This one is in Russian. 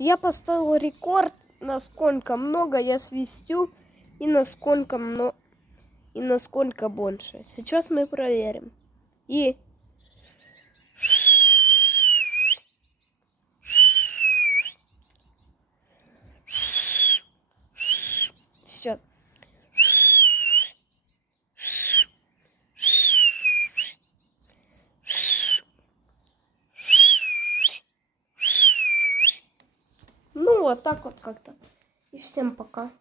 Я поставил рекорд, насколько много я свистю и насколько больше. Сейчас мы проверим. И сейчас. Ну, вот так вот как-то. И всем пока.